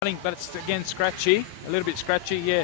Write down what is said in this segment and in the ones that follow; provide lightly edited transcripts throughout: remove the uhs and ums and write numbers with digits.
But it's again scratchy, a little bit scratchy, yeah.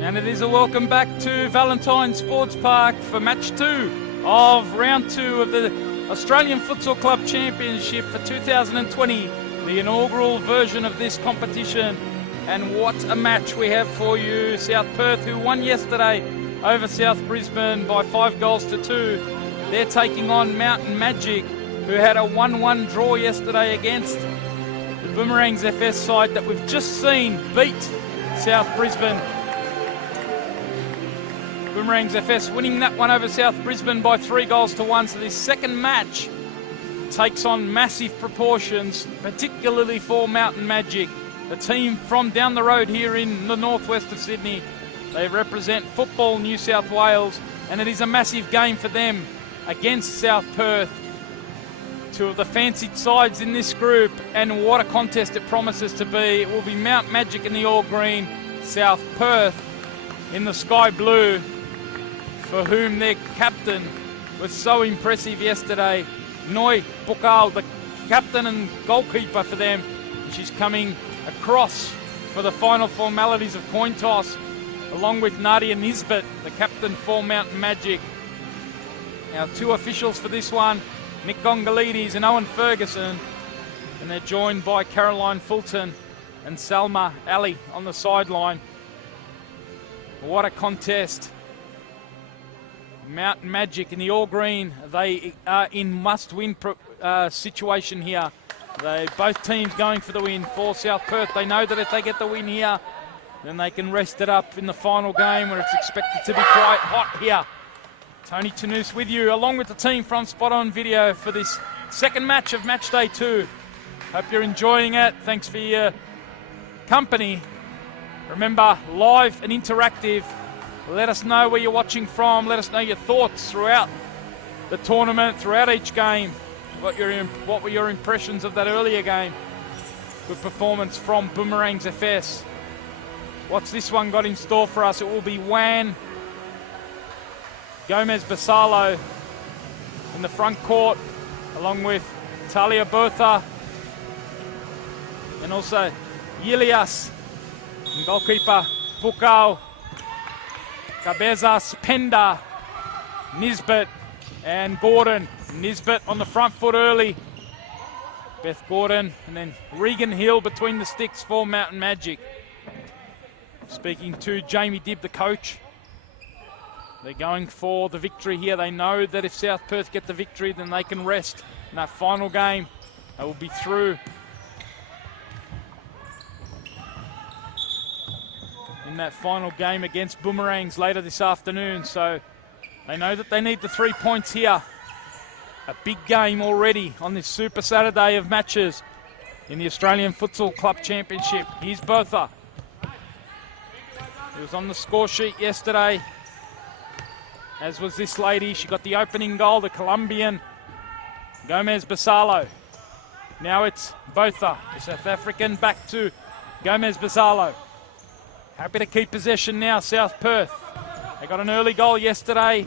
And it is a welcome back to Valentine Sports Park for match 2 of round 2 of the Australian Futsal Club Championship for 2020, the inaugural version of this competition. And what a match we have for you. South Perth, who won yesterday over South Brisbane by 5 goals to 2. They're taking on Mountain Majik, who had a 1-1 draw yesterday against the Boomerangs FS side that we've just seen beat South Brisbane. Boomerangs FS winning that one over South Brisbane by 3 goals to 1. So this second match takes on massive proportions, particularly for Mountain Majik, the team from down the road here in the northwest of Sydney. They represent Football New South Wales, and it is a massive game for them against South Perth. Two of the fancied sides in this group, and what a contest it promises to be. It will be Mount Majik in the all green, South Perth in the sky blue, for whom their captain was so impressive yesterday. Noi Bukal, the captain and goalkeeper for them. She's coming across for the final formalities of coin toss, along with Nadia Nisbet, the captain for Mountain Majik. Now, 2 officials for this one, Nick Gongalides and Owen Ferguson, and they're joined by Caroline Fulton and Salma Ali on the sideline. What a contest. Mountain Majik in the all green, they are in must-win situation here. Both teams going for the win. For South Perth, they know that if they get the win here, then they can rest it up in the final game, where it's expected to be quite hot here. Tony Tanous with you, along with the team from Spot On Video for this second match of match day 2. Hope you're enjoying it. Thanks for your company. Remember, live and interactive. Let us know where you're watching from. Let us know your thoughts throughout the tournament, throughout each game. What were your impressions of that earlier game? Good performance from Boomerangs FS. What's this one got in store for us? It will be Juan Gomez Basalo in the front court, along with Talia Bertha and also Yilias, and goalkeeper Bukal, Cabezas, Penda, Nisbet and Gordon. Nisbet on the front foot early. Beth Gordon and then Regan Hill between the sticks for Mountain Majik. Speaking to Jamie Dibb, the coach, they're going for the victory here. They know that if South Perth get the victory, then they can rest in that final game. They will be through in that final game against Boomerangs later this afternoon. So they know that they need the 3 points here. A big game already on this Super Saturday of matches in the Australian Futsal Club Championship. Here's Bertha. He was on the score sheet yesterday, as was this lady. She got the opening goal, the Colombian Gomez Basalo. Now it's Bertha, the South African, back to Gomez Basalo. Happy to keep possession now, South Perth. They got an early goal yesterday.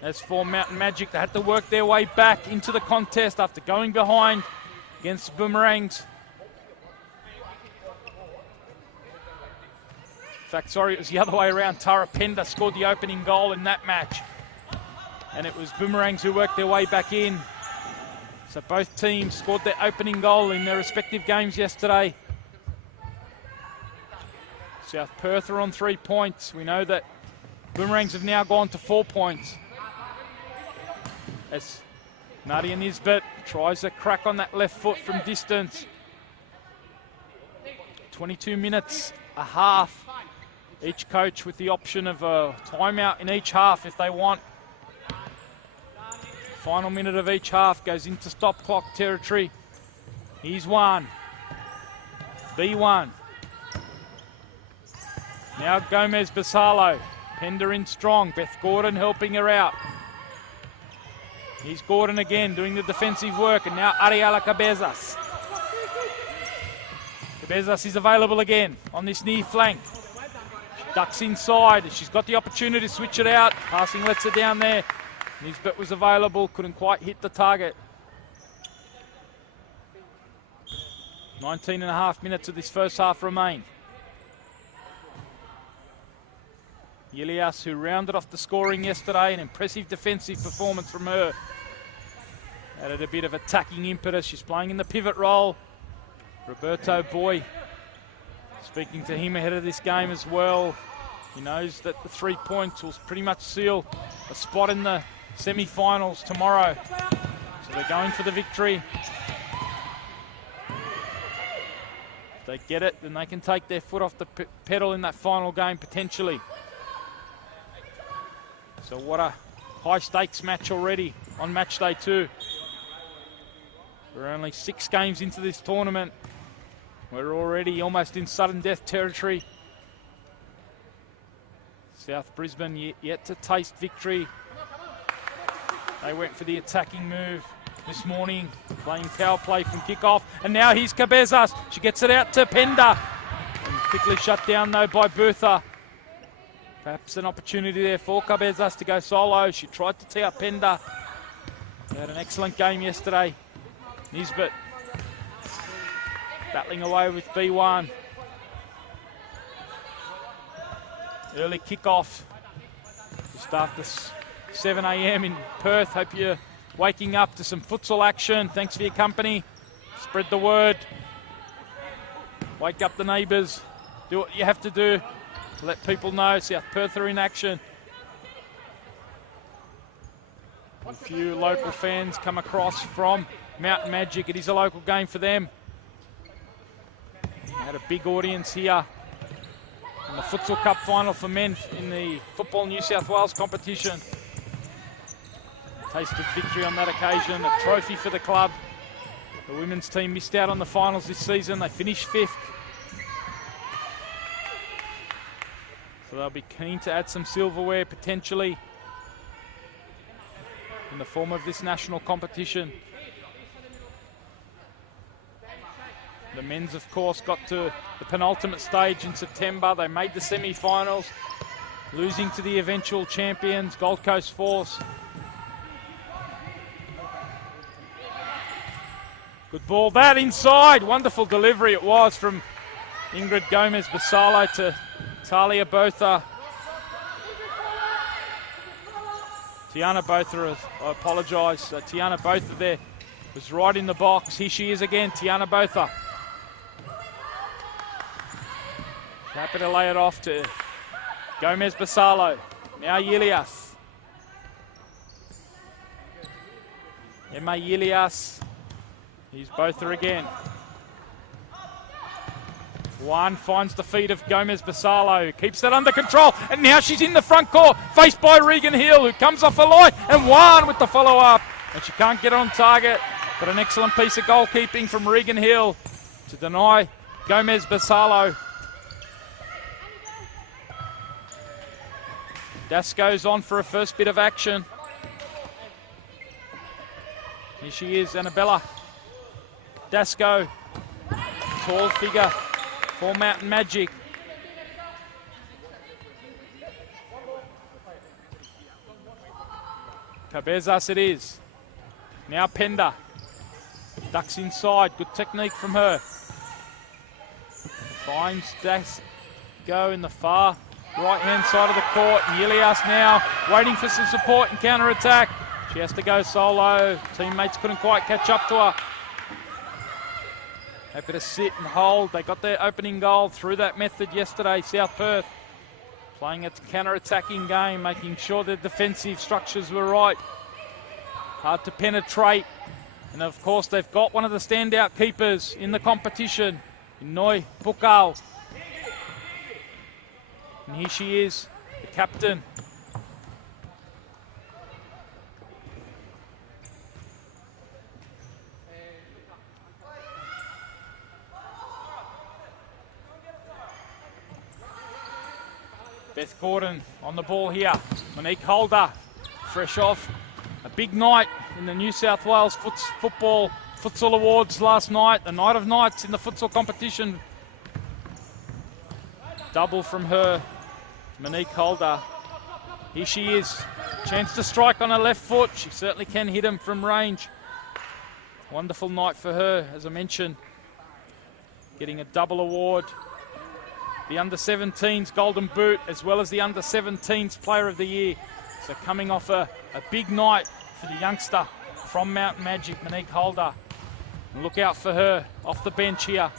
As for Mountain Majik, they had to work their way back into the contest after going behind against Boomerangs. In fact, sorry, it was the other way around. Tara Penda scored the opening goal in that match, and it was Boomerangs who worked their way back in. So both teams scored their opening goal in their respective games yesterday. South Perth are on 3 points. We know that Boomerangs have now gone to 4 points. As Nadia Nisbet tries a crack on that left foot from distance. 22 minutes, a half. Each coach with the option of a timeout in each half if they want. Final minute of each half goes into stop clock territory. Here's one. B1. Now Gomez Basalo. Pender in strong. Beth Gordon helping her out. Here's Gordon again doing the defensive work, and now Ariela Cabezas. Cabezas is available again on this near flank. She ducks inside. She's got the opportunity to switch it out. Passing lets her down there. Nisbet was available, couldn't quite hit the target. 19 and a half minutes of this first half remain. Ilias, who rounded off the scoring yesterday, an impressive defensive performance from her. Added a bit of attacking impetus. She's playing in the pivot role. Roberto Boy, speaking to him ahead of this game as well. He knows that the 3 points will pretty much seal a spot in the semi-finals tomorrow. So they're going for the victory. If they get it, then they can take their foot off the pedal in that final game potentially. So what a high-stakes match already on match day 2. We're only 6 games into this tournament. We're already almost in sudden death territory. South Brisbane yet to taste victory. They went for the attacking move this morning, playing power play from kickoff. And now here's Cabezas. She gets it out to Pender. And quickly shut down though by Bertha. Perhaps an opportunity there for Cabezas to go solo. She tried to tee up Pender. They had an excellent game yesterday. Nisbet battling away with B1. Early kickoff just after 7 a.m. in Perth. Hope you're waking up to some futsal action. Thanks for your company. Spread the word. Wake up the neighbours. Do what you have to do to let people know South Perth are in action. A few local fans come across from Mountain Majik. It is a local game for them. We had a big audience here in the Futsal Cup final for men in the Football New South Wales competition. Tasted victory on that occasion, a trophy for the club. The women's team missed out on the finals this season. They finished 5th. So they'll be keen to add some silverware potentially in the form of this national competition. The men's, of course, got to the penultimate stage in September. They made the semi-finals, losing to the eventual champions, Gold Coast Force. Good ball, that inside. Wonderful delivery it was from Ingrid Gomez-Basalo to Talia Botha. Tiana Botha, I apologise. Tiana Botha there was right in the box. Here she is again, Tiana Botha. Happy to lay it off to Gomez-Basalo. Now Ilias. Emma Ilias. Here's Botha again. One finds the feet of Gomez-Basalo, keeps that under control, and now she's in the front court, faced by Regan Hill, who comes off a line, and one with the follow-up. And she can't get on target, but an excellent piece of goalkeeping from Regan Hill to deny Gomez-Basalo. Das goes on for a first bit of action. Here she is, Annabella Dasco, tall figure for Mountain Majik. Cabezas it is. Now Pender. Ducks inside, good technique from her. Finds Dasco in the far right-hand side of the court. And Ilias now waiting for some support and counter-attack. She has to go solo. Teammates couldn't quite catch up to her. Happy to sit and hold. They got their opening goal through that method yesterday, South Perth. Playing a counter-attacking game, making sure their defensive structures were right. Hard to penetrate. And of course, they've got one of the standout keepers in the competition, Noi Pukal. And here she is, the captain. Beth Gordon on the ball here. Monique Holder, fresh off a big night in the New South Wales Futsal Awards last night. The night of nights in the futsal competition. Double from her, Monique Holder. Here she is. Chance to strike on her left foot. She certainly can hit him from range. Wonderful night for her, as I mentioned. getting a double award. The under-17s Golden Boot, as well as the under-17s Player of the Year. So coming off a big night for the youngster from Mountain Majik, Monique Holder. And look out for her off the bench here.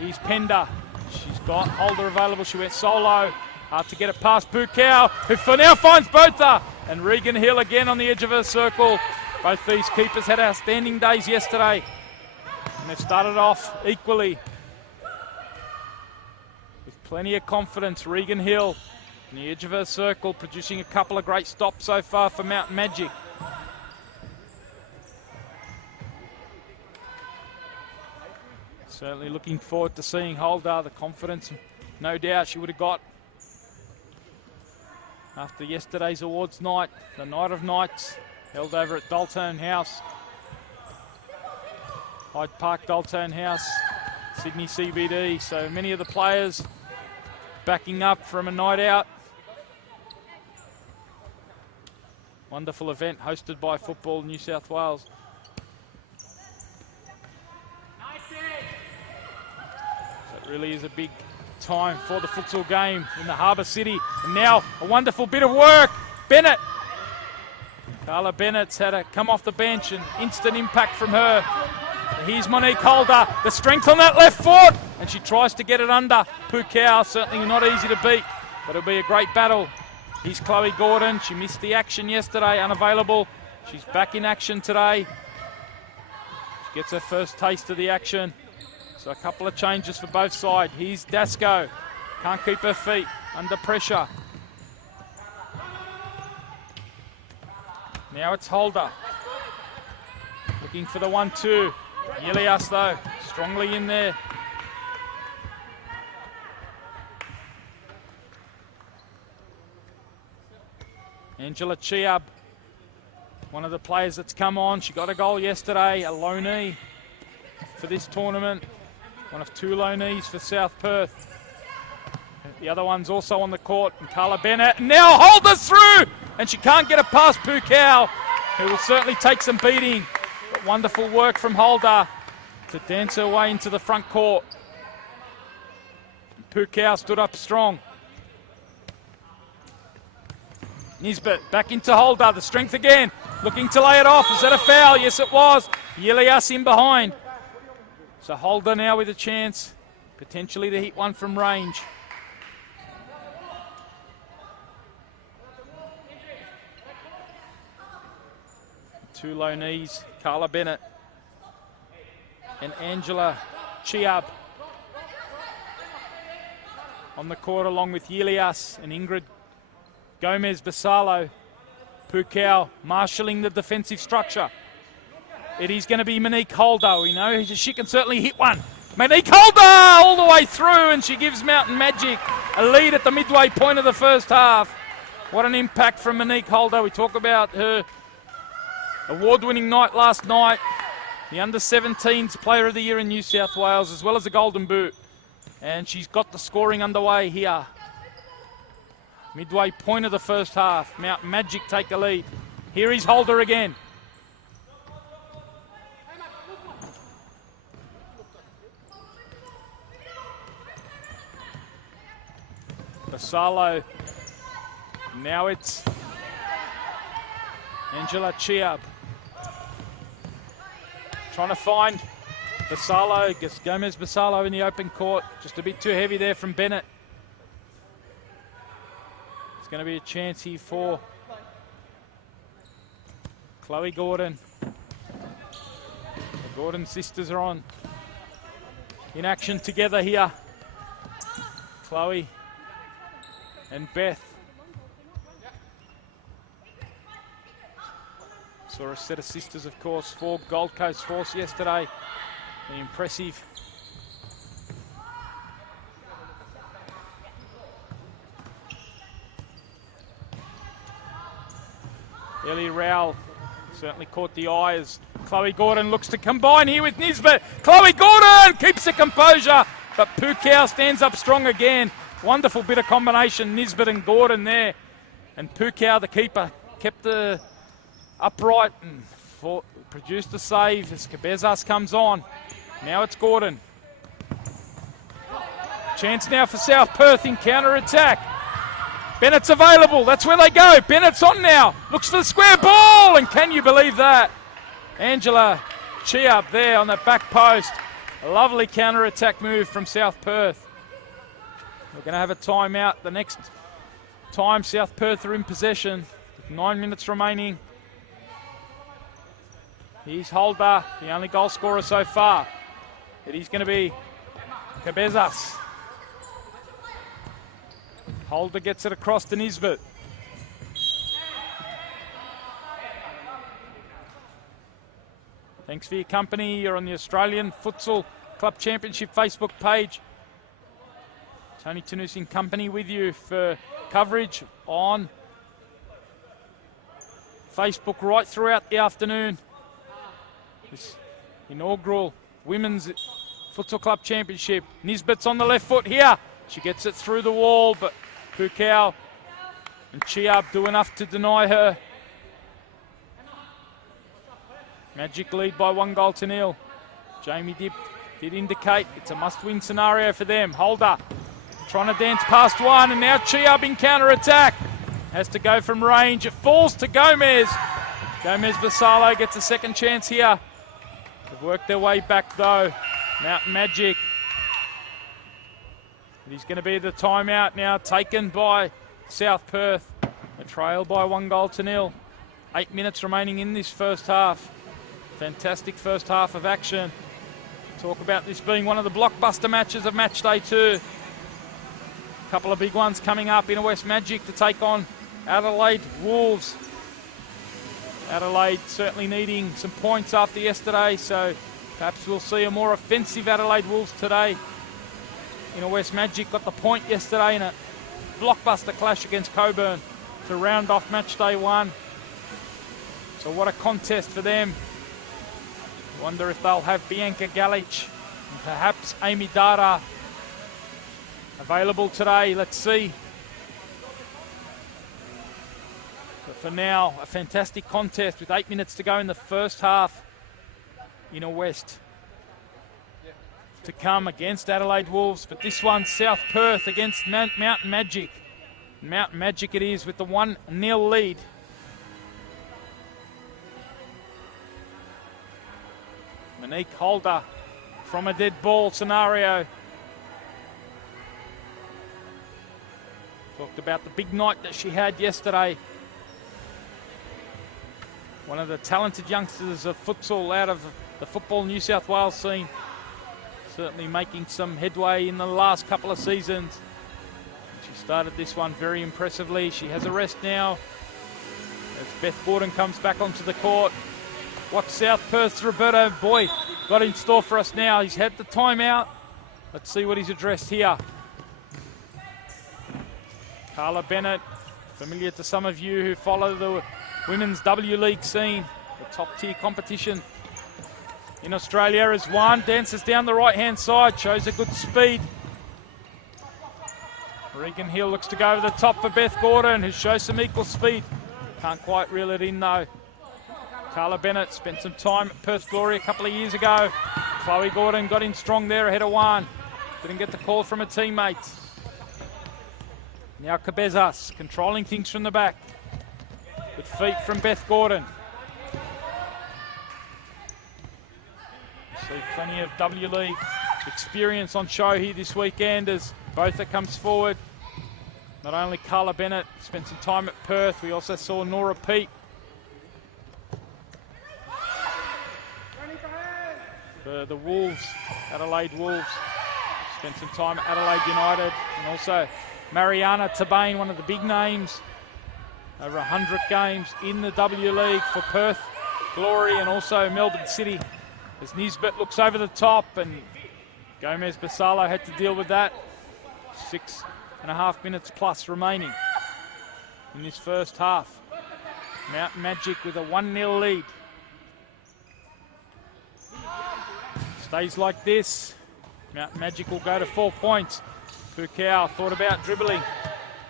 Here's Pender. She's got Holder available. She went solo. Hard to get it past Pukau, who for now finds Botha. And Regan Hill again on the edge of her circle. Both these keepers had outstanding days yesterday. And they've started off equally with plenty of confidence. Regan Hill on the edge of her circle, producing a couple of great stops so far for Mountain Majik. Certainly looking forward to seeing Holder, the confidence, no doubt she would have got after yesterday's awards night, the night of nights, held over at Dalton House. Hyde Park, Dalton House, Sydney CBD. So many of the players backing up from a night out. Wonderful event hosted by Football New South Wales. So it really is a big time for the futsal game in the Harbour City. And now a wonderful bit of work. Bennett. Carla Bennett's had to come off the bench, and instant impact from her. Here's Monique Holder, the strength on that left foot, and she tries to get it under Pukau. Certainly not easy to beat, but it'll be a great battle. Here's Chloe Gordon. She missed the action yesterday, unavailable. She's back in action today. She gets her first taste of the action. So a couple of changes for both sides. Here's Dasco. Can't keep her feet, under pressure. Now it's Holder. Looking for the 1-2. Ilias though, strongly in there. Angela Chiab, one of the players that's come on. She got a goal yesterday, a loanee for this tournament. One of 2 loanees for South Perth. The other one's also on the court, and Carla Bennett. Now Holder's through, and she can't get it past Pukau, who will certainly take some beating. But wonderful work from Holder to dance her way into the front court. Pukau stood up strong. Nisbet back into Holder, the strength again, looking to lay it off. Is that a foul? Yes, it was. Ilias in behind. So Holder now with a chance, potentially to hit one from range. Two low knees, Carla Bennett and Angela Chiab on the court, along with Ilias and Ingrid Gomez-Basalo. Pukau marshalling the defensive structure. It is going to be Monique Holder. We know she can certainly hit one. Monique Holder all the way through, and she gives Mountain Majik a lead at the midway point of the first half. What an impact from Monique Holder. We talk about her award-winning night last night. The under-17s Player of the Year in New South Wales, as well as the Golden Boot. And she's got the scoring underway here. Midway point of the first half. Mountain Majik take a lead. Here is Holder again. Basalo. Now it's Angela Chiab. Trying to find Basalo. Gets Gomez-Basalo in the open court. Just a bit too heavy there from Bennett. It's going to be a chance here for Chloe Gordon. The Gordon sisters are on in action together here. Chloe and Beth. Saw a set of sisters, of course, for Gold Coast Force yesterday. The impressive Ellie Rowell certainly caught the eye as Chloe Gordon looks to combine here with Nisbet. Chloe Gordon keeps the composure, but Pukau stands up strong again. Wonderful bit of combination, Nisbet and Gordon there. And Pukau, the keeper, kept the upright and produced a save as Cabezas comes on. Now it's Gordon. Chance now for South Perth in counter-attack. Bennett's available. That's where they go. Bennett's on now. Looks for the square ball. And can you believe that? Angela Chiab there on the back post. A lovely counter-attack move from South Perth. We're going to have a timeout. The next time South Perth are in possession. With 9 minutes remaining. Here's Holder, the only goal scorer so far. It is going to be Cabezas. Holder gets it across to Nisbet. Thanks for your company. You're on the Australian Futsal Club Championship Facebook page. Tony Tanus in company with you for coverage on Facebook right throughout the afternoon. This inaugural Women's Futsal Club Championship. Nisbet's on the left foot here. She gets it through the wall, but Pukau and Chiab do enough to deny her. Majik lead by 1-0. Jamie did indicate it's a must-win scenario for them. Holder trying to dance past one, and now Chiab in counter-attack. Has to go from range. It falls to Gomez. Gomez Basalo gets a second chance here. They've worked their way back though. Mountain Majik. He's going to be the timeout now taken by South Perth. A trail by 1-0. 8 minutes remaining in this first half. Fantastic first half of action. Talk about this being one of the blockbuster matches of match day 2. A couple of big ones coming up. Inner West Majik to take on Adelaide Wolves. Adelaide certainly needing some points after yesterday, so perhaps we'll see a more offensive Adelaide Wolves today. Inner West Majik got the point yesterday in a blockbuster clash against Coburn to round off match day 1. So what a contest for them. Wonder if they'll have Bianca Galich and perhaps Amy Dara available today. Let's see. But for now, a fantastic contest with 8 minutes to go in the first half. Inner West to come against Adelaide Wolves, but this one South Perth against Mountain Majik. Mountain Majik it is with the 1-0 lead. Monique Holder from a dead ball scenario. Talked about the big night that she had yesterday. One of the talented youngsters of futsal out of the Football New South Wales scene. Certainly making some headway in the last couple of seasons. She started this one very impressively. She has a rest now as Beth Gordon comes back onto the court. What South Perth's Roberto Boy got in store for us now. He's had the timeout. Let's see what he's addressed here. Carla Bennett, familiar to some of you who follow the Women's W League scene, the top tier competition in Australia, as one dances down the right hand side, shows a good speed. Regan Hill looks to go over the top for Beth Gordon, who shows some equal speed. Can't quite reel it in though. Carla Bennett spent some time at Perth Glory a couple of years ago. Chloe Gordon got in strong there ahead of one. Didn't get the call from her teammates. Now Cabezas controlling things from the back. Good feet from Beth Gordon. See plenty of W League experience on show here this weekend as Botha comes forward. Not only Carla Bennett spent some time at Perth, we also saw Nora Peake. For the Wolves, Adelaide Wolves, spent some time at Adelaide United, and also Mariana Tabane, one of the big names, over 100 games in the W League for Perth Glory and also Melbourne City. As Nisbet looks over the top, and Gomez Basalo had to deal with that. 6.5 minutes plus remaining in this first half. Mountain Majik with a 1-0 lead. Stays like this, Mountain Majik will go to 4 points. Pukau thought about dribbling.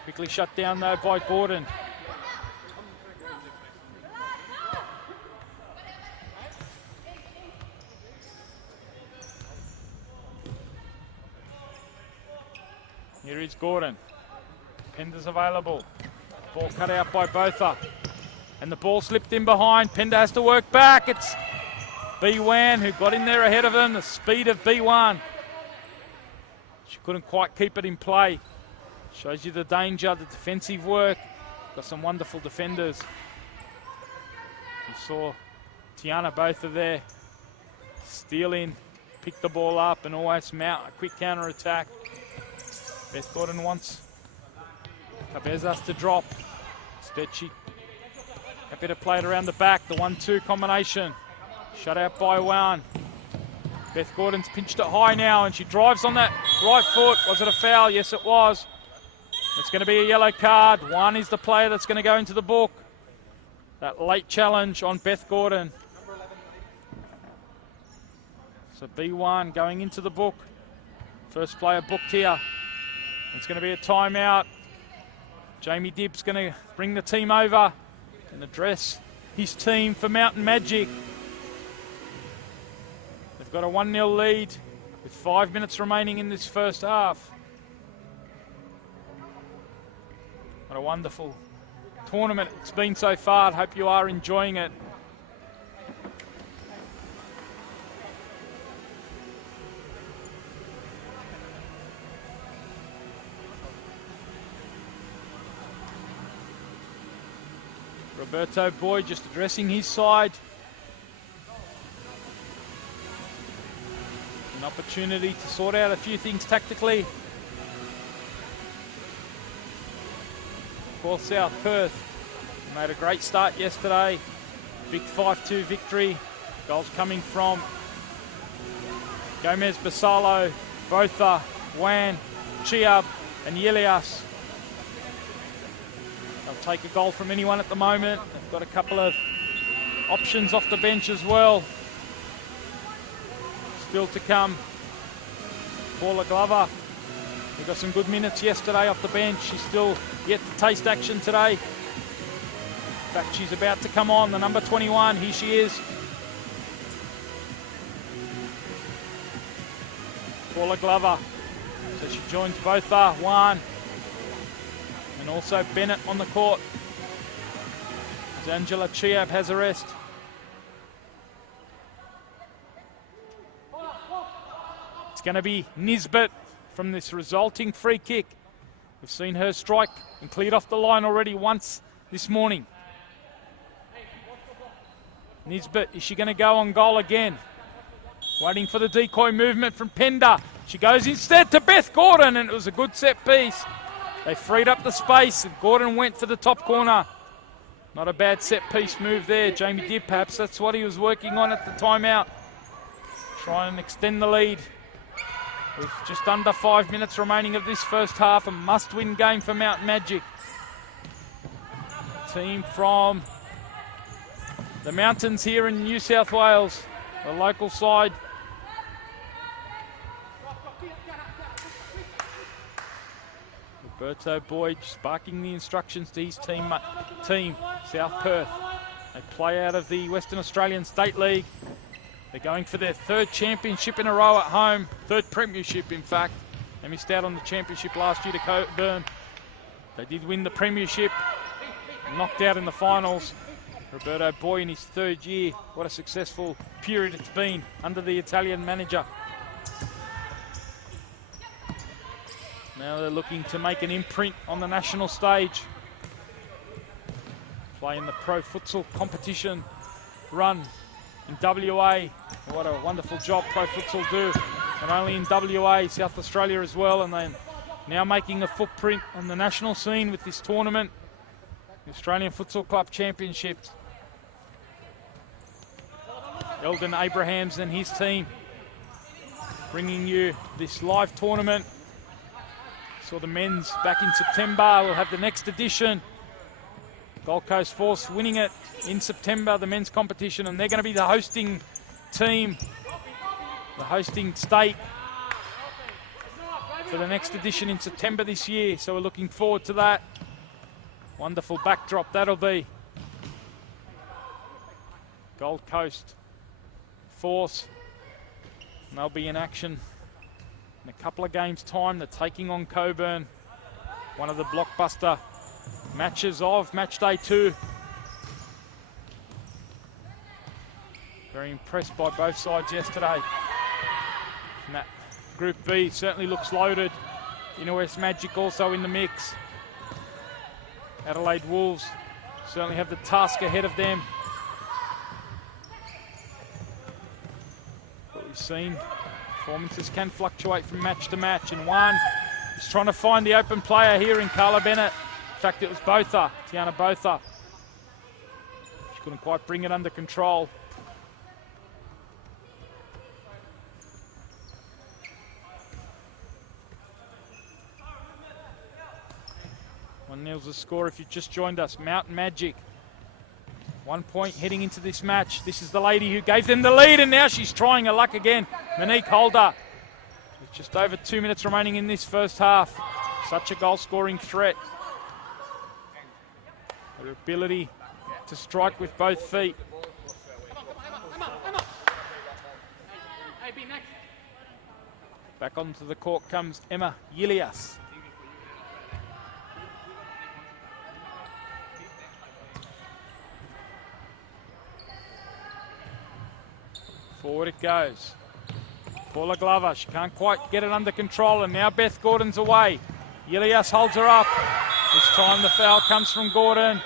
Quickly shut down though by Gordon. Here is Gordon. Penda's available. Ball cut out by Botha. And the ball slipped in behind. Penda has to work back. It's B1 who got in there ahead of him. The speed of B1. She couldn't quite keep it in play. Shows you the danger, the defensive work. Got some wonderful defenders. You saw Tiana Botha there. Steal in, pick the ball up and always mount a quick counter attack. Beth Gordon wants Cabezas to drop. Stretchy. Happy to play it around the back. The 1-2 combination. Shut out by one. Beth Gordon's pinched it high now and she drives on that right foot. Was it a foul? Yes, it was. It's going to be a yellow card. One is the player that's going to go into the book. That late challenge on Beth Gordon. So B1 going into the book. First player booked here. It's going to be a timeout. Jamie Dibb's going to bring the team over and address his team for Mountain Majik. They've got a 1-0 lead with 5 minutes remaining in this first half. What a wonderful tournament it's been so far. I hope you are enjoying it. Roberto Boyd just addressing his side. An opportunity to sort out a few things tactically. For South Perth, made a great start yesterday. Big 5-2 victory. Goals coming from Gomez, Basalo, Botha, Wan, Chiab and Yelias. They'll take a goal from anyone at the moment. They've got a couple of options off the bench as well. Still to come. Paula Glover, who got some good minutes yesterday off the bench. She's still yet to taste action today. In fact, she's about to come on. The number 21, here she is. Paula Glover. So she joins Botha, one. And also Bennett on the court. As Angela Chiab has a rest. It's going to be Nisbet from this resulting free kick. We've seen her strike and cleared off the line already once this morning. Nisbet, is she going to go on goal again? Waiting for the decoy movement from Penda. She goes instead to Beth Gordon, and it was a good set piece. They freed up the space, and Gordon went for the top corner. Not a bad set piece move there. Jamie Dibb, perhaps that's what he was working on at the timeout. Try and extend the lead. With just under 5 minutes remaining of this first half, a must-win game for Mountain Majik. Team from the mountains here in New South Wales, the local side. Roberto Boyd sparking the instructions to his team, South Perth. They play out of the Western Australian State League. They're going for their third championship in a row at home, third premiership in fact. They missed out on the championship last year to Coburn. They did win the premiership, knocked out in the finals. Roberto Boyd in his third year. What a successful period it's been under the Italian manager. Now they're looking to make an imprint on the national stage. Play in the pro futsal competition run in WA. What a wonderful job pro futsal do. Not only in WA, South Australia as well, and they're now making a footprint on the national scene with this tournament. The Australian Futsal Club Championships. Eldon Abrahams and his team bringing you this live tournament. Saw the men's back in September. We'll have the next edition. Gold Coast Force winning it in September, the men's competition, and they're going to be the hosting team, the hosting state for the next edition in September this year. So we're looking forward to that. Wonderful backdrop that'll be. Gold Coast Force, and they'll be in action In a couple of games' time, they're taking on Coburn. One of the blockbuster matches of match day 2. Very impressed by both sides yesterday. And that Group B certainly looks loaded. West Majik also in the mix. Adelaide Wolves certainly have the task ahead of them. But we've seen performances can fluctuate from match to match, and one is trying to find the open player here in Carla Bennett. In fact, it was Botha, Tiana Botha. She couldn't quite bring it under control. 1-0's the score if you've just joined us. Mountain Majik. 1 point heading into this match. This is the lady who gave them the lead, and now she's trying her luck again. Monique Holder. With just over 2 minutes remaining in this first half. Such a goal-scoring threat. Her ability to strike with both feet. Back onto the court comes Emma Yilias. Forward it goes. Paula Glover, she can't quite get it under control, and now Beth Gordon's away. Yilias holds her up. This time the foul comes from Gordon.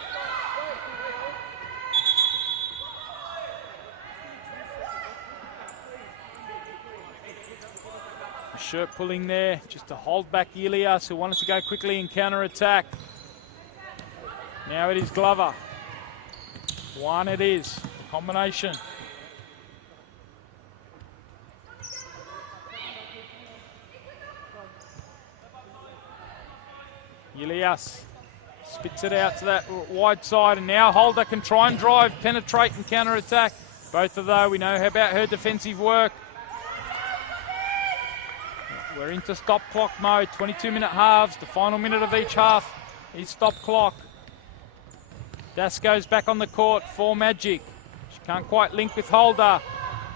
Shirt pulling there, just to hold back Yilias, who wanted to go quickly and counter-attack. Now it is Glover. One it is, combination. Yilias spits it out to that wide side, and now Holder can try and drive, penetrate and counter-attack. Both of those, we know about her defensive work. We're into stop clock mode, 22-minute halves. The final minute of each half is stop clock. Dasco's back on the court for Majik. She can't quite link with Holder.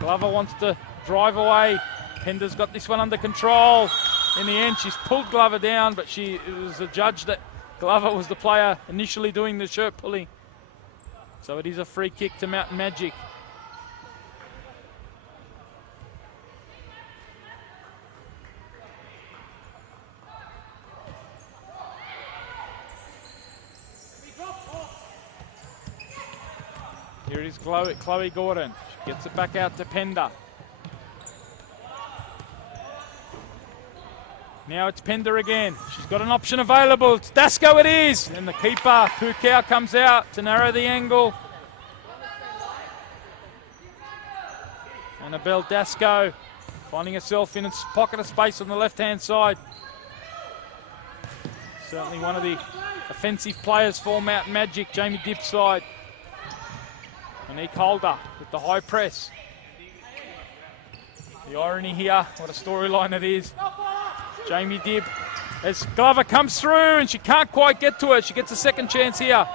Glover wants to drive away. Pender's got this one under control. In the end, she's pulled Glover down, but it was adjudged that Glover was the player initially doing the shirt pulling. So it is a free kick to Mountain Majik. Here it is Chloe Gordon. She gets it back out to Pender. Now it's Pender again. She's got an option available. It's Dasco it is. And the keeper, Pukau, comes out to narrow the angle. Annabelle Dasco finding herself in a pocket of space on the left-hand side. Certainly one of the offensive players for Mountain Majik, Jamie Dibb's side. Monique Holder with the high press. The irony here, what a storyline it is. Jamie Dibb, as Glover comes through and she can't quite get to it. She gets a second chance here.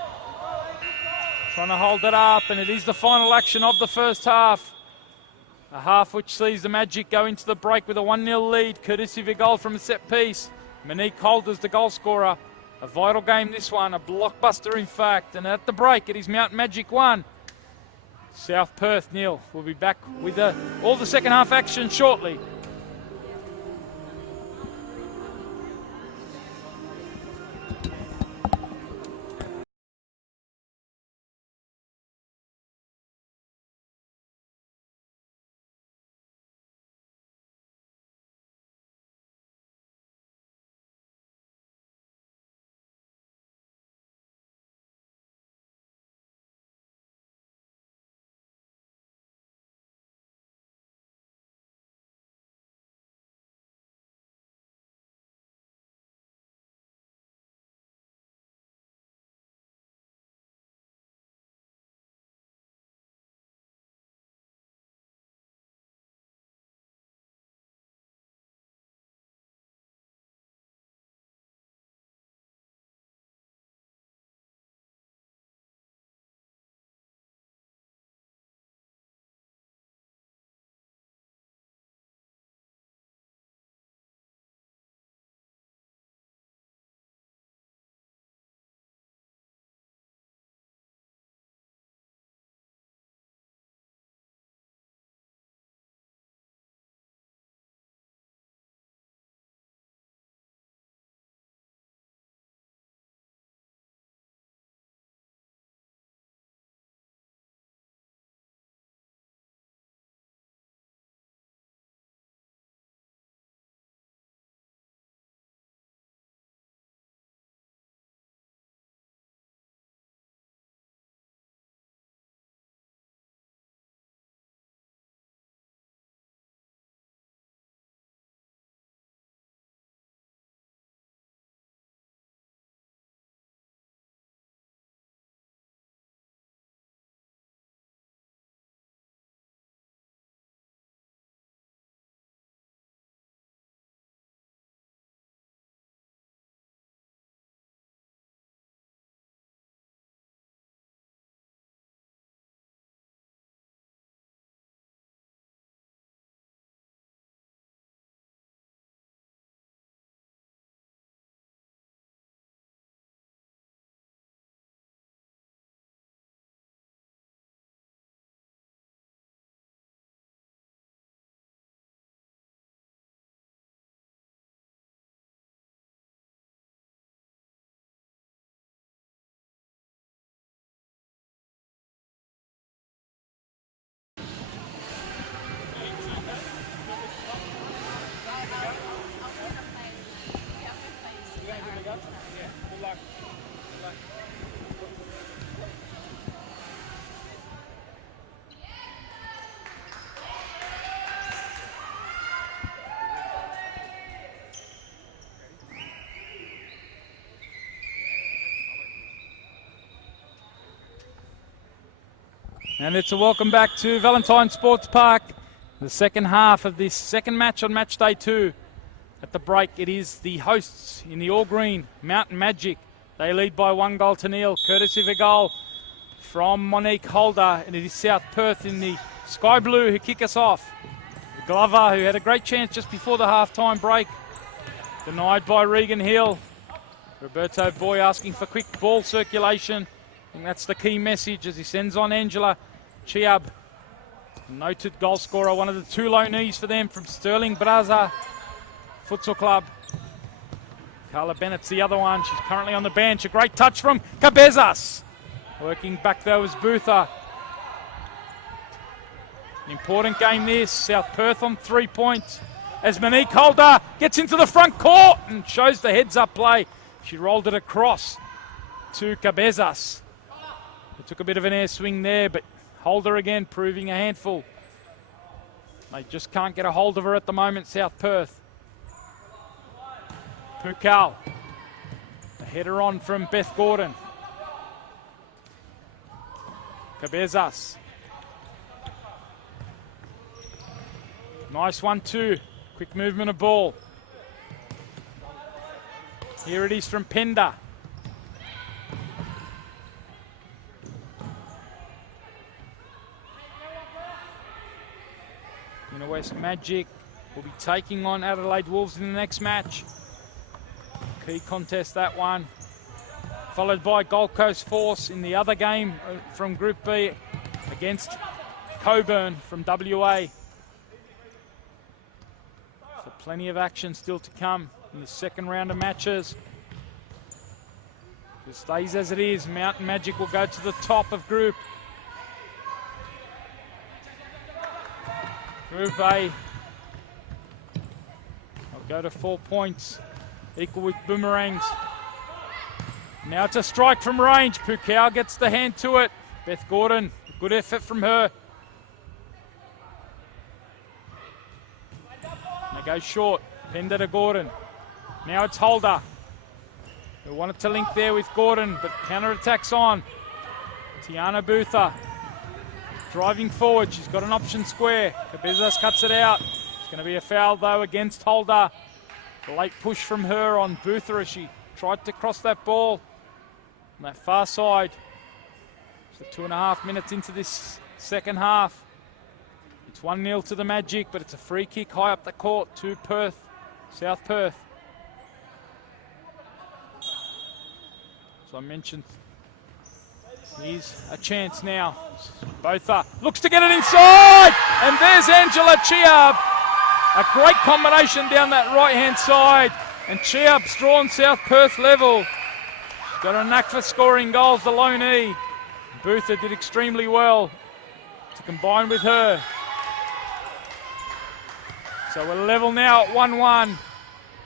Trying to hold it up, and it is the final action of the first half. A half which sees the Majik go into the break with a 1-0 lead, courtesy of a goal from a set piece. Monique Holder's the goal scorer. A vital game this one, a blockbuster in fact. And at the break, it is Mountain Majik 1, South Perth 0. We'll be back with all the second half action shortly. And it's a welcome back to Valentine Sports Park. The second half of this second match on match day 2. At the break, it is the hosts in the all-green, Mountain Majik. They lead by 1-0, courtesy of a goal from Monique Holder. And it is South Perth in the sky blue who kick us off. Glover, who had a great chance just before the half-time break. Denied by Regan Hill. Roberto Boy asking for quick ball circulation. I think that's the key message as he sends on Angela Chiab. Noted goal scorer, one of the 2 low knees for them from Sterling Braza Futsal Club. Carla Bennett's the other one. She's currently on the bench. A great touch from Cabezas. Working back though is Butha. An important game this. South Perth on 3 points. As Monique Holder gets into the front court and shows the heads-up play. She rolled it across to Cabezas. It took a bit of an air swing there, but Holder again proving a handful. They just can't get a hold of her at the moment, South Perth. Pukal. A header on from Beth Gordon. Cabezas. Nice 1-2. Quick movement of ball. Here it is from Pender. Inner West Majik will be taking on Adelaide Wolves in the next match. Key contest, that one. Followed by Gold Coast Force in the other game from Group B against Coburn from WA. So plenty of action still to come in the second round of matches. If it stays as it is, Mountain Majik will go to the top of Group A. I'll go to 4 points, equal with Boomerangs. Now it's a strike from range. Pukau gets the hand to it. Beth Gordon, good effort from her. They go short. Pender to Gordon. Now it's Holder. They wanted to link there with Gordon, but counter-attacks on. Tiana Butha driving forward. She's got an option square. Cabezas cuts it out. It's going to be a foul, though, against Holder. A late push from her on Butha as she tried to cross that ball on that far side. So 2.5 minutes into this second half. It's 1-0 to the Majik, but it's a free kick high up the court to Perth, South Perth. So I mentioned here's a chance now. Botha looks to get it inside, and there's Angela Chiab. A great combination down that right-hand side, and Chiab's drawn South Perth level. She's got a knack for scoring goals, the low knee. Butha did extremely well to combine with her. So we're level now at 1-1.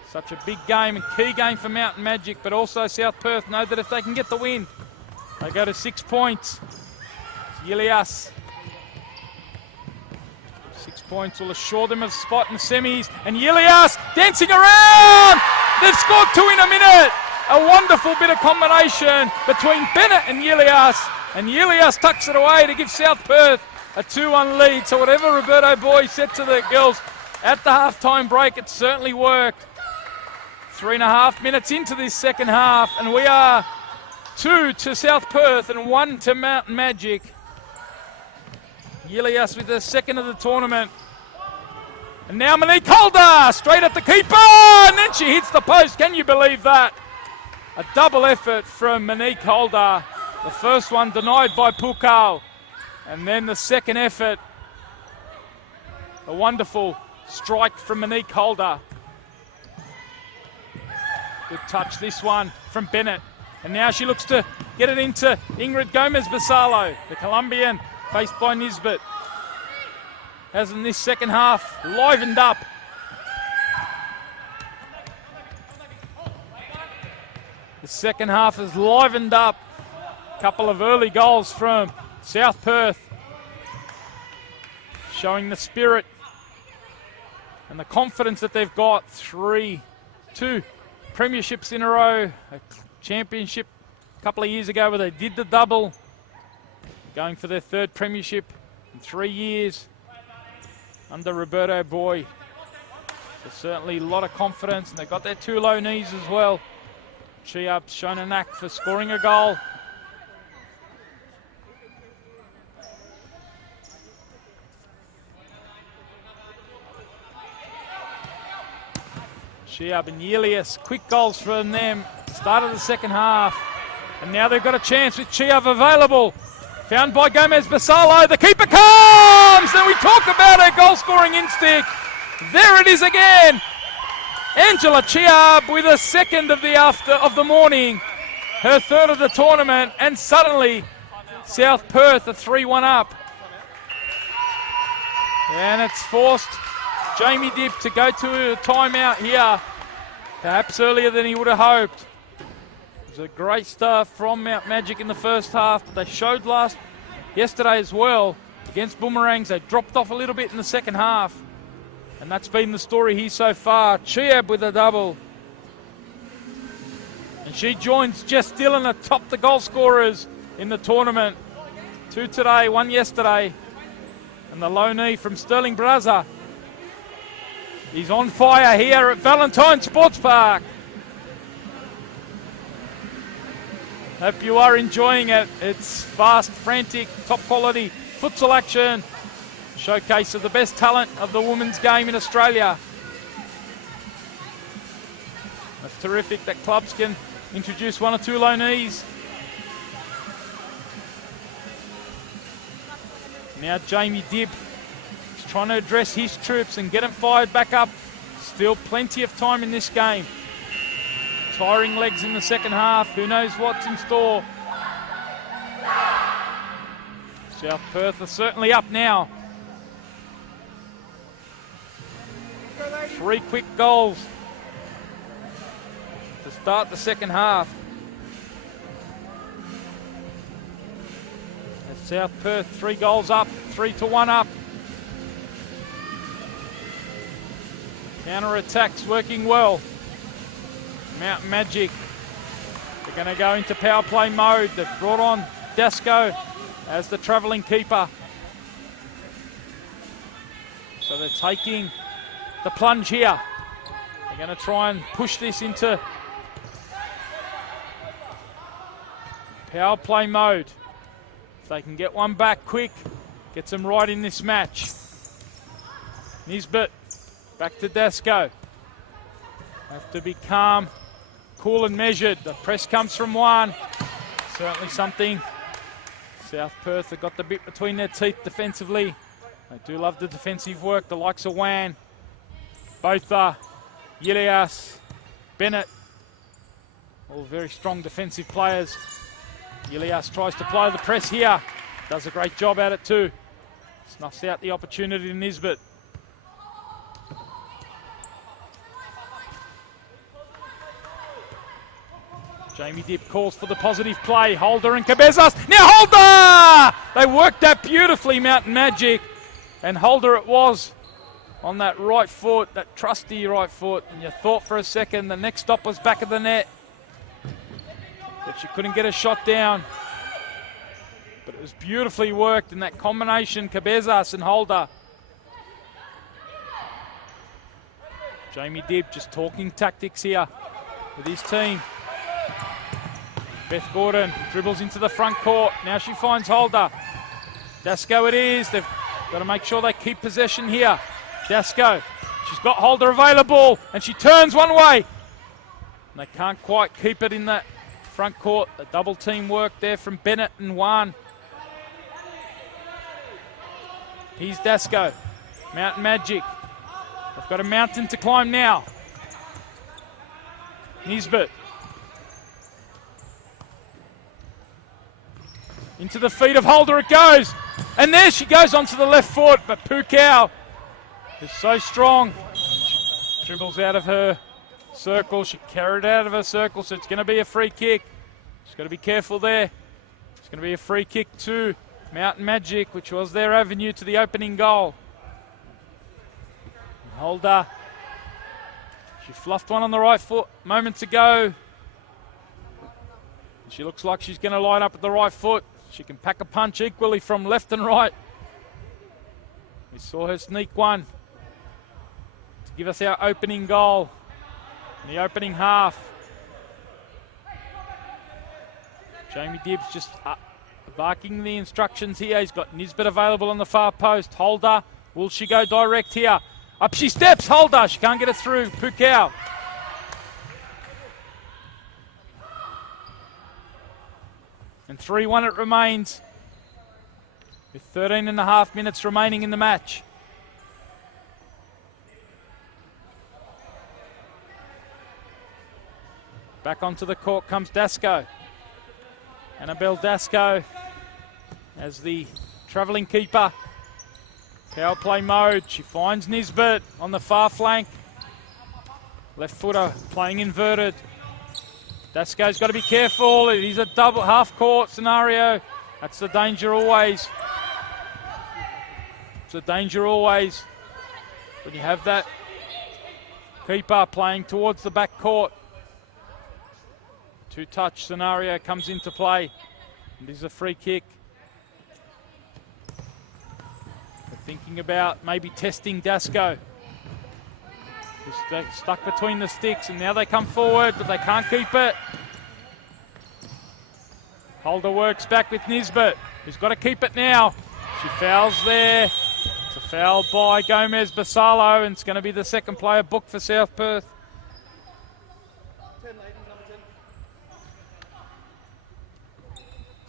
Such a big game and key game for Mountain Majik, but also South Perth know that if they can get the win, they go to 6 points. Yilias. 6 points will assure them of a spot in the semis. And Yilias dancing around! They've scored 2 in a minute! A wonderful bit of combination between Bennett and Yilias. And Yilias tucks it away to give South Perth a 2-1 lead. So whatever Roberto Boy said to the girls at the half-time break, it certainly worked. 3.5 minutes into this second half, and we are 2 to South Perth and 1 to Mountain Majik. Yilias with the second of the tournament. And now Monique Holder straight at the keeper, and then she hits the post. Can you believe that? A double effort from Monique Holder. The first one denied by Pukal, and then the second effort. A wonderful strike from Monique Holder. Good touch, this one from Bennett. And now she looks to get it into Ingrid Gomez-Basalo, the Colombian, faced by Nisbet. Has in this second half livened up. The second half has livened up. A couple of early goals from South Perth, showing the spirit and the confidence that they've got. 2 premierships in a row, a championship a couple of years ago where they did the double. going for their third premiership in 3 years under Roberto Boy. So certainly a lot of confidence, and they've got their 2 low knees as well. Chiab's shown a knack for scoring a goal. Chiab and Yelias, quick goals from them. Start of the second half. And now they've got a chance with Chiab available. Found by Gomez Basalo. The keeper comes! And we talk about her goal-scoring instinct. There it is again. Angela Chiab with a second of the morning. Her third of the tournament. And suddenly, South Perth are 3-1 up. And it's forced Jamie Dibb to go to a timeout here. Perhaps earlier than he would have hoped. It was a great start from Mount Majik in the first half, but they showed yesterday as well against Boomerangs. They dropped off a little bit in the second half, and that's been the story here so far. Chiab with a double, and she joins Jess Dillon atop the goal scorers in the tournament. 2 today, 1 yesterday, and the low knee from Sterling Braza. He's on fire here at Valentine Sports Park. Hope you are enjoying it. It's fast, frantic, top quality futsal action. Showcase of the best talent of the women's game in Australia. It's terrific that clubs can introduce 1 or 2 low knees. Now Jamie Dibb is trying to address his troops and get them fired back up. Still plenty of time in this game. Tiring legs in the second half. Who knows what's in store? South Perth are certainly up now. 3 quick goals to start the second half. As South Perth 3 goals up, 3-1 up. Counter-attacks working well. Mount Majik, they're going to go into power play mode. They've brought on Dasco as the travelling keeper. So they're taking the plunge here. They're going to try and push this into power play mode. If they can get one back quick, gets them right in this match. Nisbet, back to Dasco. Have to be calm, cool and measured. The press comes from one. Certainly something South Perth have got the bit between their teeth defensively. They do love the defensive work, the likes of Wan. Both are Yilias, Bennett, all very strong defensive players. Yilias tries to play the press here. Does a great job at it too. Snuffs out the opportunity to Nisbet. Jamie Dibb calls for the positive play. Holder and Cabezas. Now Holder! They worked that beautifully, Mountain Majik. And Holder it was on that right foot, that trusty right foot. And you thought for a second the next stop was back of the net. But she couldn't get a shot down. But it was beautifully worked in that combination, Cabezas and Holder. Jamie Dibb just talking tactics here with his team. Beth Gordon dribbles into the front court. Now she finds Holder. Dasco it is. They've got to make sure they keep possession here. Dasco. She's got Holder available and she turns one way. And they can't quite keep it in that front court. The double team work there from Bennett and Wan. Here's Dasco. Mountain Majik. They've got a mountain to climb now. Nisbet. Into the feet of Holder it goes. And there she goes onto the left foot. But Pukau is so strong. She dribbles out of her circle. She carried out of her circle, so it's going to be a free kick. She's got to be careful there. It's going to be a free kick to Mountain Majik, which was their avenue to the opening goal. Holder. She fluffed one on the right foot moments ago. She looks like she's going to line up at the right foot. She can pack a punch equally from left and right. We saw her sneak one to give us our opening goal in the opening half. Jamie Dibbs just barking the instructions here. He's got Nisbet available on the far post. Holder, will she go direct here? Up she steps, Holder. She can't get it through. Pukau. And 3-1 it remains, with 13 and a half minutes remaining in the match. Back onto the court comes Dasko. Annabelle Dasko as the travelling keeper. Power play mode. She finds Nisbet on the far flank. Left footer playing inverted. Dasko's got to be careful. It is a double half-court scenario. That's the danger always. It's the danger always when you have that keeper playing towards the back court. Two-touch scenario comes into play. It is a free kick. They're thinking about maybe testing Dasko. He's stuck between the sticks, and now they come forward, but they can't keep it. Holder works back with Nisbet, who's got to keep it now. She fouls there. It's a foul by Gomez Basalo, and it's going to be the second player booked for South Perth.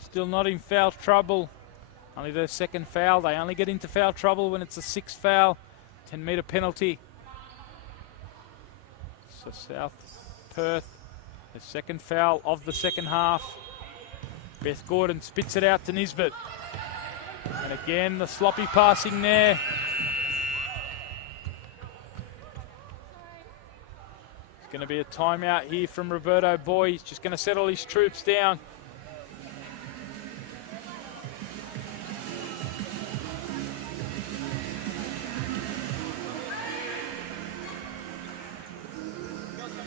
Still not in foul trouble. Only their second foul. They only get into foul trouble when it's a sixth foul. 10-metre penalty. So South Perth, the second foul of the second half. Beth Gordon spits it out to Nisbet. And again, the sloppy passing there. It's going to be a timeout here from Roberto Boy. He's just going to settle his troops down.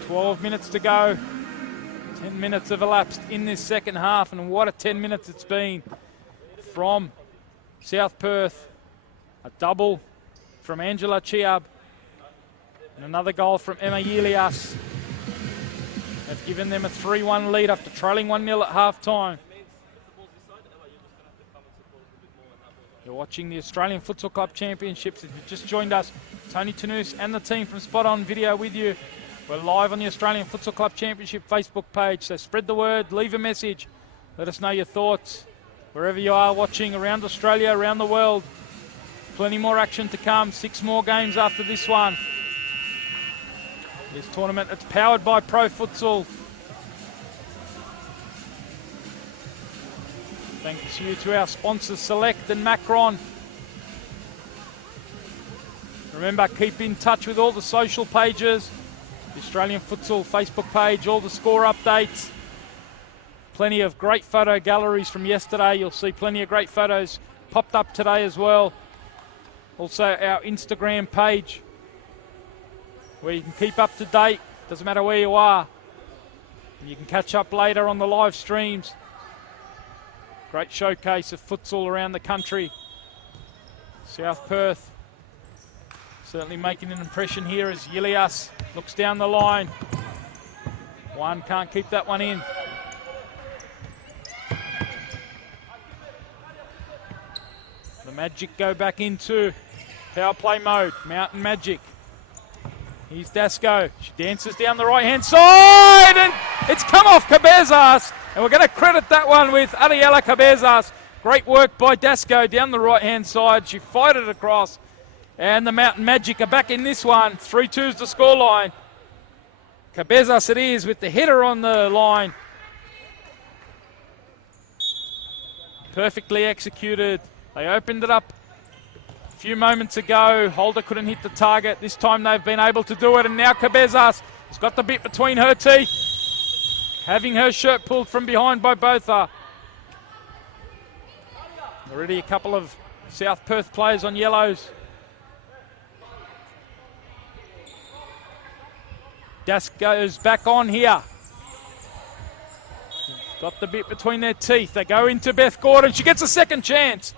$12 minutes to go. 10 minutes have elapsed in this second half, and what a 10 minutes it's been from South Perth. A double from Angela Chiab and another goal from Emma Yilias. They've given them a 3-1 lead after trailing 1-0 at half-time. You're watching the Australian Futsal Club Championships. If you've just joined us, Tony Tanous and the team from Spot On Video with you. We're live on the Australian Futsal Club Championship Facebook page, so spread the word, leave a message, let us know your thoughts wherever you are watching around Australia, around the world. Plenty more action to come, 6 more games after this one. This tournament, it's powered by Pro Futsal. Thanks you to our sponsors Select and Macron. Remember, keep in touch with all the social pages. The Australian Futsal Facebook page, all the score updates. Plenty of great photo galleries from yesterday. You'll see plenty of great photos popped up today as well. Also our Instagram page, where you can keep up to date. Doesn't matter where you are. And you can catch up later on the live streams. Great showcase of futsal around the country. South Perth certainly making an impression here as Yilias looks down the line. One can't keep that one in. The Majik go back into power play mode. Mountain Majik. Here's Dasko. She dances down the right-hand side, and it's come off Cabezas. And we're going to credit that one with Ariela Cabezas. Great work by Dasko down the right-hand side. She fired it across. And the Mountain Majik are back in this one. 3-2 is the scoreline. Cabezas it is with the header on the line. Perfectly executed. They opened it up a few moments ago. Holder couldn't hit the target. This time they've been able to do it. And now Cabezas has got the bit between her teeth, having her shirt pulled from behind by Botha. Already a couple of South Perth players on yellows. Dask goes back on here. got the bit between their teeth. They go into Beth Gordon. She gets a second chance.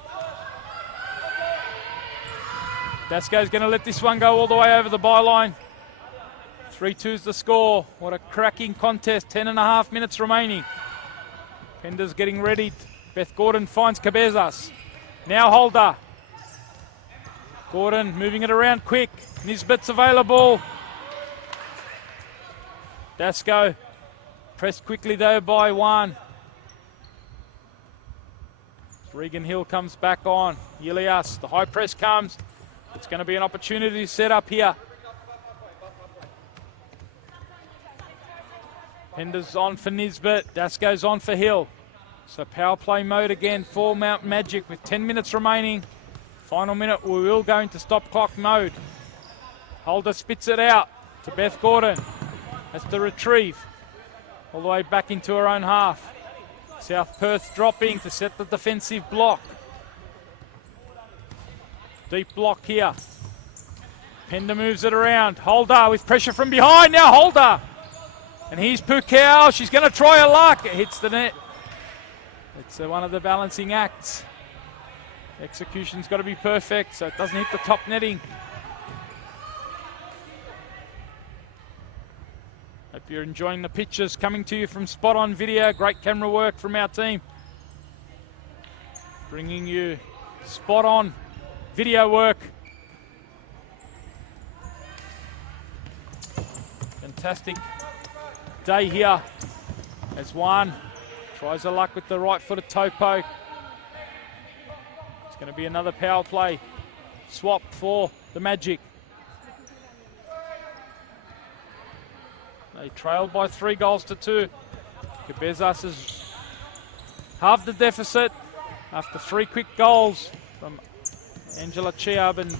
Dasco's going to let this one go all the way over the byline. 3-2's the score. What a cracking contest. 10.5 minutes remaining. Pender's getting ready. Beth Gordon finds Cabezas. Now Holder. Gordon moving it around quick. Nisbet's available. Dasco pressed quickly though by one. Regan Hill comes back on. Ilias, the high press comes. It's going to be an opportunity to set up here. Pender's on for Nisbet. Dasco's on for Hill. So power play mode again for Mountain Magic with 10 minutes remaining. Final minute, we will go into stop clock mode. Holder spits it out to Beth Gordon. Has to retrieve all the way back into her own half. South Perth dropping to set the defensive block. Deep block here. Pender moves it around. Holder with pressure from behind. Now Holder. And here's Pukau. She's going to try her luck. It hits the net. It's one of the balancing acts. Execution's got to be perfect so it doesn't hit the top netting. Hope you're enjoying the pictures coming to you from Spot On Video. Great camera work from our team. Bringing you spot on video work. Fantastic day here as one tries her luck with the right footed toe poke. It's going to be another power play swap for the Magic. They trailed by 3-2. Cabezas has halved the deficit after 3 quick goals from Angela Chiab and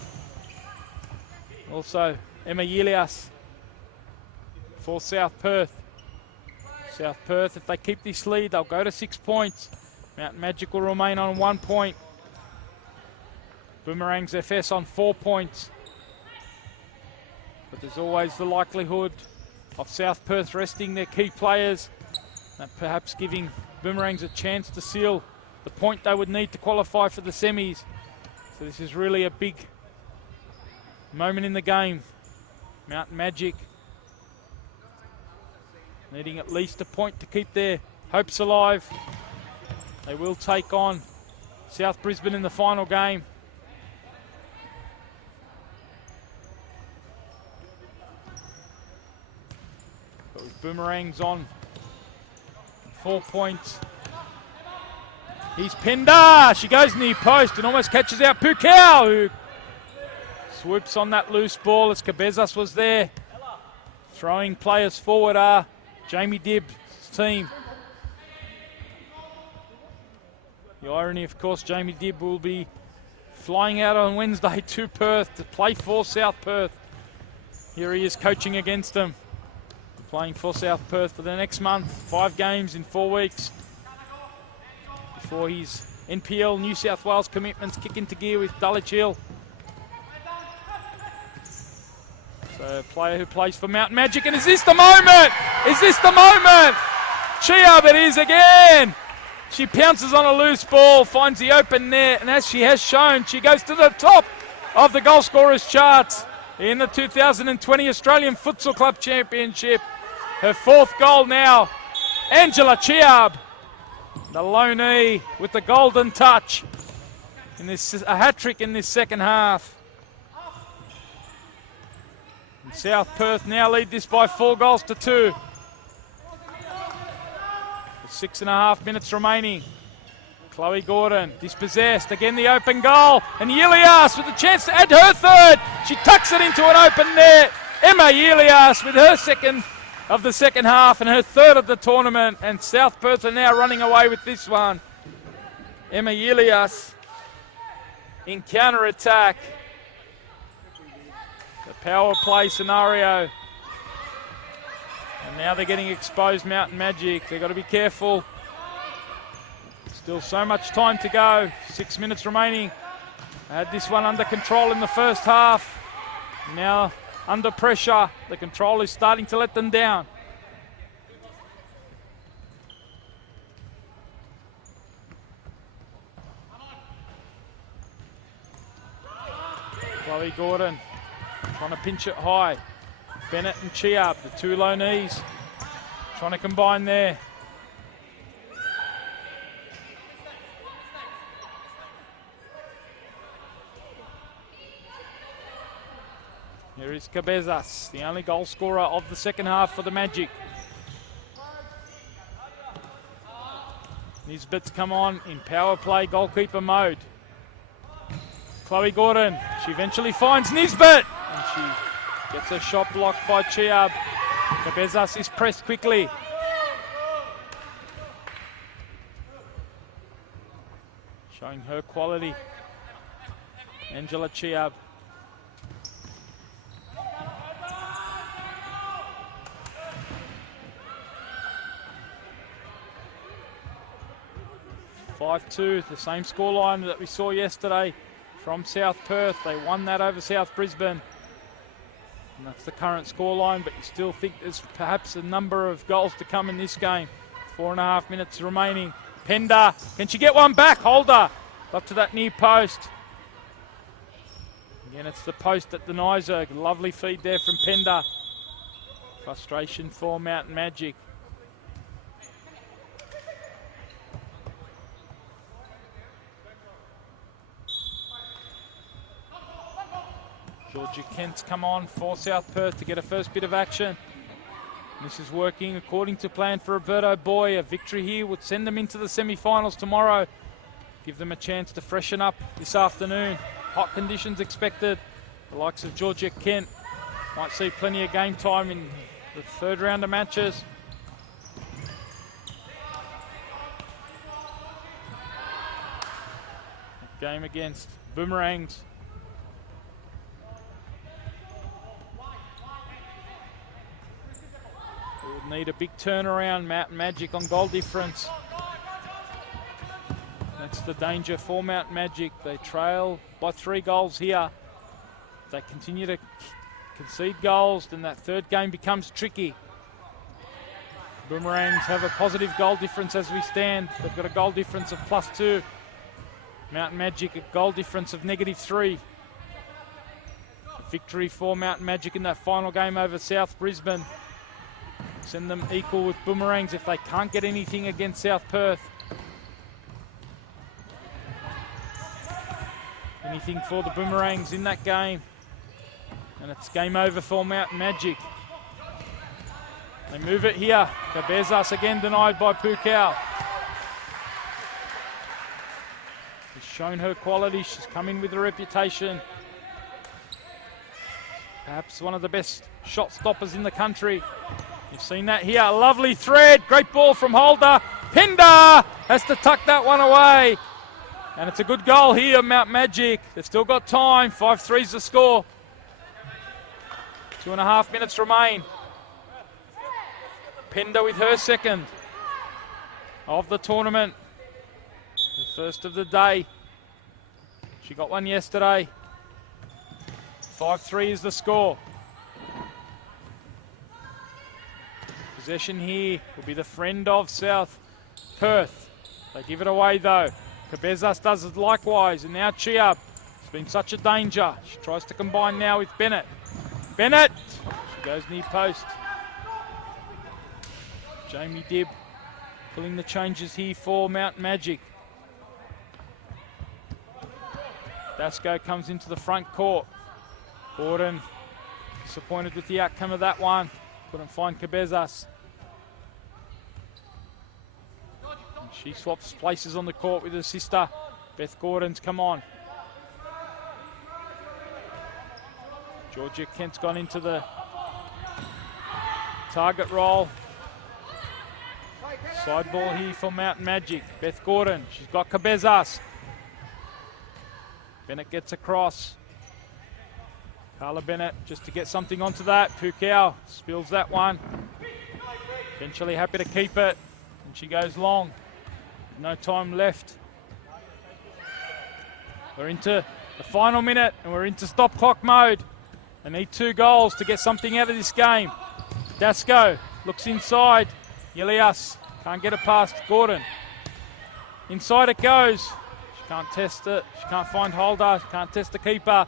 also Emma Ilias for South Perth. South Perth, if they keep this lead, they'll go to 6 points. Mountain Magic will remain on 1 point. Boomerangs FS on 4 points. But there's always the likelihood of South Perth resting their key players and perhaps giving Boomerangs a chance to seal the point they would need to qualify for the semis. So this is really a big moment in the game. Mountain Magic needing at least a point to keep their hopes alive. They will take on South Brisbane in the final game. But with Boomerangs on 4 points. Here's Pender. She goes near post and almost catches out Pukau, who swoops on that loose ball as Cabezas was there. Throwing players forward are Jamie Dibb's team. The irony, of course, Jamie Dibb will be flying out on Wednesday to Perth to play for South Perth. Here he is coaching against them. Playing for South Perth for the next month. 5 games in 4 weeks. Before his NPL New South Wales commitments kick into gear with Dulwich Hill. So a player who plays for Mountain Magic, and is this the moment? Is this the moment? Chiab it is again. She pounces on a loose ball, finds the open net, and as she has shown, she goes to the top of the goal scorers charts in the 2020 Australian Futsal Club Championship. Her 4th goal now, Angela Chiab, the loanee with the golden touch. In this, a hat-trick in this second half. And South Perth now lead this by 4-2. 6.5 minutes remaining. Chloe Gordon dispossessed. Again the open goal. And Ilias with a chance to add her 3rd. She tucks it into an open net. Emma Ilias with her 2nd of the second half and her 3rd of the tournament. And South Perth are now running away with this one. Emma Ilias in counter-attack. The power play scenario. And now they're getting exposed, Mountain Magic. They've got to be careful. Still so much time to go. 6 minutes remaining. They had this one under control in the first half. Now under pressure. The control is starting to let them down. Chloe Gordon trying to pinch it high. Bennett and Chiab, the two low knees, trying to combine there. Here is Cabezas, the only goal scorer of the second half for the Majik. Nisbet's come on in power play goalkeeper mode. Chloe Gordon, she eventually finds Nisbet, and she gets a shot blocked by Chiab. Cabezas is pressed quickly. Showing her quality. Angela Chiab. (5-2), the same scoreline that we saw yesterday from South Perth. They won that over South Brisbane. And that's the current scoreline, but you still think there's perhaps a number of goals to come in this game. 4.5 minutes remaining. Pender, can she get one back? Holder, up to that near post. Again, it's the post that denies her. Lovely feed there from Pender. Frustration for Mountain Majik. Georgia Kent's come on for South Perth to get a first bit of action. This is working according to plan for Roberto Boy. A victory here would send them into the semi-finals tomorrow. Give them a chance to freshen up this afternoon. Hot conditions expected. The likes of Georgia Kent might see plenty of game time in the third round of matches. Game against Boomerangs. Need a big turnaround, Mountain Majik on goal difference. That's the danger for Mountain Majik. They trail by 3 goals here. If they continue to concede goals, then that third game becomes tricky. Boomerangs have a positive goal difference as we stand. They've got a goal difference of +2. Mountain Majik a goal difference of -3. A victory for Mountain Majik in that final game over South Brisbane. Send them equal with Boomerangs if they can't get anything against South Perth. Anything for the Boomerangs in that game. And it's game over for Mountain Majik. They move it here. Cabezas again denied by Pukau. She's shown her quality. She's come in with a reputation. Perhaps one of the best shot stoppers in the country. You've seen that here. Lovely thread. Great ball from Holder. Pender has to tuck that one away. And it's a good goal here, Mount Majik. They've still got time. 5-3 is the score. 2.5 minutes remain. Pender with her second of the tournament. The first of the day. She got one yesterday. 5-3 is the score. Possession here will be the friend of South Perth. They give it away though. Cabezas does it likewise, and now Chiab. It's been such a danger. She tries to combine now with Bennett. Bennett! She goes near post. Jamie Dibb pulling the changes here for Mountain Majik. Dasco comes into the front court. Gordon disappointed with the outcome of that one. Couldn't find Cabezas. She swaps places on the court with her sister. Beth Gordon's come on. Georgia Kent's gone into the target role. Side ball here for Mountain Majik. Beth Gordon, she's got Cabezas. Bennett gets across. Carla Bennett just to get something onto that. Pukau spills that one. Eventually happy to keep it. And she goes long. No time left. We're into the final minute and we're into stop clock mode. They need 2 goals to get something out of this game. Dasco looks inside. Elias can't get it past Gordon. Inside it goes. She can't test it. She can't find Holder. She can't test the keeper.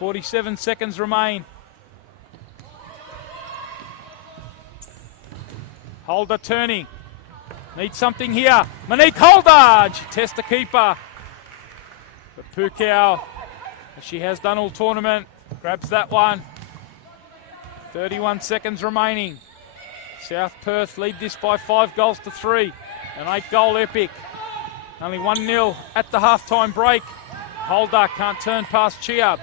47 seconds remain. Holder turning. Needs something here. Monique Holder. She tests the keeper. But Pukau, as she has done all tournament, grabs that one. 31 seconds remaining. South Perth lead this by 5 goals to 3. An 8-goal epic. Only 1-0 at the halftime break. Holder can't turn past Chiab.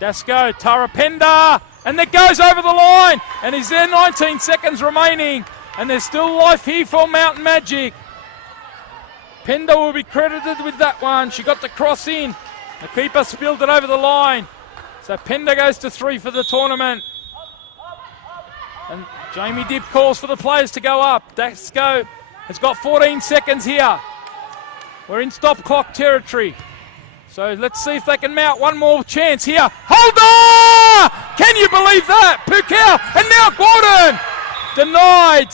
Dasko, Tarapenda, and that goes over the line. And is there 19 seconds remaining? And there's still life here for Mountain Majik. Penda will be credited with that one. She got the cross in. The keeper spilled it over the line. So Penda goes to 3 for the tournament. And Jamie Dibb calls for the players to go up. Dasko has got 14 seconds here. We're in stop clock territory. So let's see if they can mount one more chance here. Holder! Can you believe that? Pukau, and now Gordon! Denied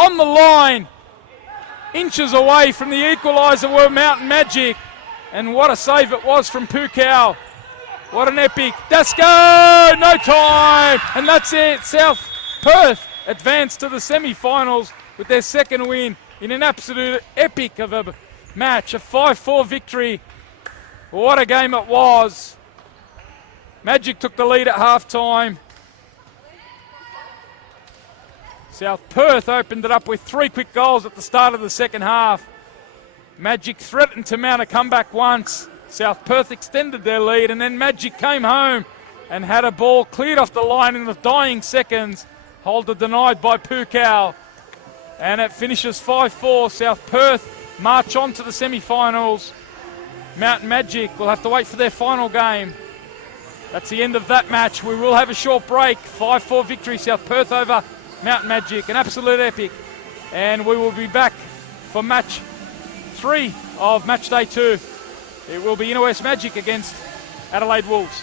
on the line. Inches away from the equaliser were Mountain Majik. And what a save it was from Pukau. What an epic. Dasko! No time! And that's it. South Perth advanced to the semi-finals with their second win in an absolute epic of a match. A 5-4 victory. What a game it was. Majik took the lead at half-time. South Perth opened it up with 3 quick goals at the start of the second half. Majik threatened to mount a comeback once. South Perth extended their lead, and then Majik came home and had a ball cleared off the line in the dying seconds. Holder denied by Pukau. And it finishes 5-4. South Perth march on to the semi-finals. Mountain Majik will have to wait for their final game. That's the end of that match. We will have a short break. 5-4 victory, South Perth over Mountain Majik. An absolute epic. And we will be back for match 3 of match day 2. It will be Inner West Majik against Adelaide Wolves.